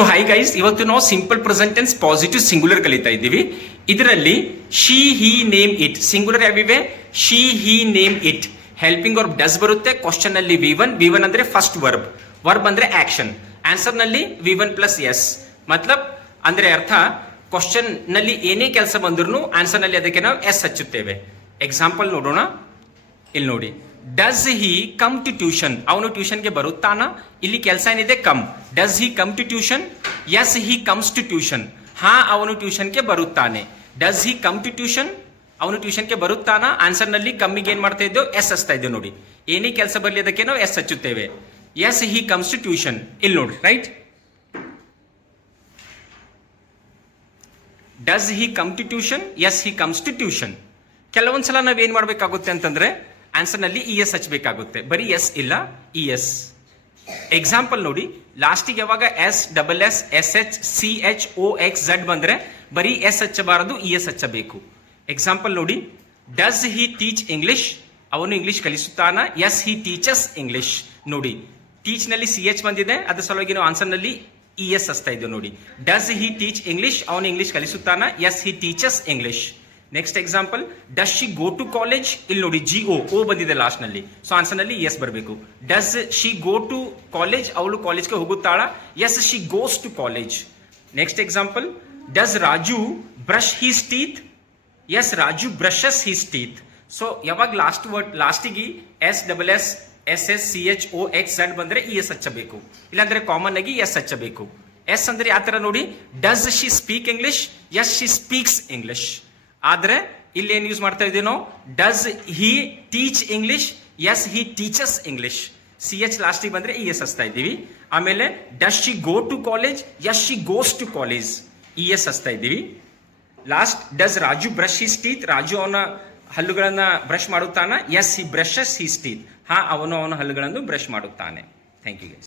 So high guys, ಇವತ್ತು ನಾವು simple present tense positive singular ಕಲಿತಾ ಇದ್ದೀವಿ. ಇದರಲ್ಲಿ she he name it singular ಯಾವಿವೆ? She he name it helping verb does ಬರುತ್ತೆ. ಕ್ವಶನ್ ನಲ್ಲಿ ವಿ1 ಅಂದ್ರೆ ಫಸ್ಟ್ ವರ್ಬ್ ಅಂದ್ರೆ ಆಕ್ಷನ್. ಆನ್ಸರ್ ನಲ್ಲಿ ವಿ1 ಪ್ಲಸ್ ಎಸ್ ಮತ್ಲಬ್ ಅಂದ್ರೆ ಅರ್ಥ ಕ್ವಶನ್ ನಲ್ಲಿ ಏನೇ ಕೆಲಸ ಬಂದ್ರು ಆನ್ಸರ್ ನಲ್ಲಿ ಅದಕ್ಕೆ ನಾವು ಎಸ್ ಹಚ್ಚುತ್ತೇವೆ. ಎಕ್ಸಾಂಪಲ್ ನೋಡೋಣ. ಇಲ್ಲಿ ನೋಡಿ, does he come to tuition, ಅವನು ಟ್ಯೂಷನ್ಗೆ ಬರುತ್ತಾನ? ಇಲ್ಲಿ ಕೆಲಸ ಏನಿದೆ? Come. Does he come to tuition? Yes he comes to tuition. ಹಾ, ಅವನು ಟ್ಯೂಷನ್ಗೆ ಬರುತ್ತಾನೆ. Does he come to tuition? ಅವನು ಟ್ಯೂಷನ್ಗೆ ಬರುತ್ತಾನ? ಆನ್ಸರ್ ನಲ್ಲಿ ಕಮ್ಮಿಗೆ ಏನ್ ಮಾಡ್ತಾ ಇದ್ದೆವು? ಎಸ್ ಹಚ್ತಾ ಇದ್ದೇವೆ. ನೋಡಿ, ಏನೇ ಕೆಲಸ ಬರಲಿ ಅದಕ್ಕೆ ನಾವು ಎಸ್ ಹಚ್ಚುತ್ತೇವೆ. Yes he comes to tuition. ಇಲ್ಲಿ ನೋಡಿ, right. Does he come to tuition? Yes he comes to tuition. ಕೆಲವೊಂದ್ಸಲ ನಾವ್ ಏನ್ ಮಾಡ್ಬೇಕಾಗುತ್ತೆ ಅಂತಂದ್ರೆ ಆನ್ಸರ್ ನಲ್ಲಿ ಇ ಎಸ್ ಹಚ್ಚಬೇಕಾಗುತ್ತೆ. ಬರೀ ಎಸ್ ಇಲ್ಲ, ಇ ಎಸ್. ಎಕ್ಸಾಂಪಲ್ ನೋಡಿ, ಲಾಸ್ಟಿಗೆ ಯಾವಾಗ S double S S H C H O X Z ಬಂದ್ರೆ ಬರೀ ಎಸ್ ಹಚ್ಚಬಾರದು, ಇ ಎಸ್ ಹಚ್ಚಬೇಕು. ಎಕ್ಸಾಂಪಲ್ ನೋಡಿ, ಡಸ್ ಹಿ ಟೀಚ್ ಇಂಗ್ಲಿಷ್? ಅವನು ಇಂಗ್ಲಿಷ್ ಕಲಿಸುತ್ತಾನ? Yes he teaches English. ನೋಡಿ, ಟೀಚ್ ನಲ್ಲಿ ಸಿ ಎಚ್ ಬಂದಿದೆ, ಅದ್ರ ಸಲುವಾಗಿ ನಾವು ಆನ್ಸರ್ ನಲ್ಲಿ ಇ ಎಸ್ ಹಚ್ತಾ ಇದ್ದೇವೆ. ನೋಡಿ, ಡಸ್ ಹಿ ಟೀಚ್ ಇಂಗ್ಲಿಷ್? ಅವನು ಇಂಗ್ಲಿಷ್ ಕಲಿಸುತ್ತಾನ? Yes he teaches English. Next example, does she go to college? ಇಲ್ಲಿ ನೋಡಿ, ಜಿ ಓ ಬಂದಿದೆ ಲಾಸ್ಟ್ ನಲ್ಲಿ, ಸೊ ಆನ್ಸರ್ ನಲ್ಲಿ ಎಸ್ ಬರಬೇಕು. Does she go to college? ಅವಳು ಕಾಲೇಜ್ಗೆ ಹೋಗುತ್ತಾಳ? Yes she goes to college. Next example, does Raju brush his teeth? Yes Raju brushes his teeth. So ಯಾವಾಗ ಲಾಸ್ಟಿಗೆ S double S S S C H O X Z ಬಂದ್ರೆ E S ಹಚ್ಚಬೇಕು, ಇಲ್ಲಾಂದ್ರೆ common ಆಗಿ S ಹಚ್ಚಬೇಕು. ಎಸ್ ಅಂದ್ರೆ ಯಾವ ತರ ನೋಡಿ, does she speak English? Yes she speaks English. ಆದ್ರೆ ಇಲ್ಲಿ ಏನ್ ಯೂಸ್ ಮಾಡ್ತಾ ಇದ್ದೀವಿ ನಾವು? Does he teach English? Yes he teaches English. C H ಲಾಸ್ಟಿಗೆ ಬಂದ್ರೆ ಇ ಎಸ್ ಹಚ್ತಾ ಇದ್ದೀವಿ. ಆಮೇಲೆ does she go to college? Yes she goes to college, E S ಹಚ್ತಾ ಇದ್ದೀವಿ. Last, does Raju brush his teeth? ರಾಜು ಅವನ ಹಲ್ಲುಗಳನ್ನ ಬ್ರಷ್ ಮಾಡುತ್ತಾನ? Yes he brushes his teeth. ಹಾ, ಅವನು ಹಲ್ಲುಗಳನ್ನು ಬ್ರಷ್ ಮಾಡುತ್ತಾನೆ. Thank you.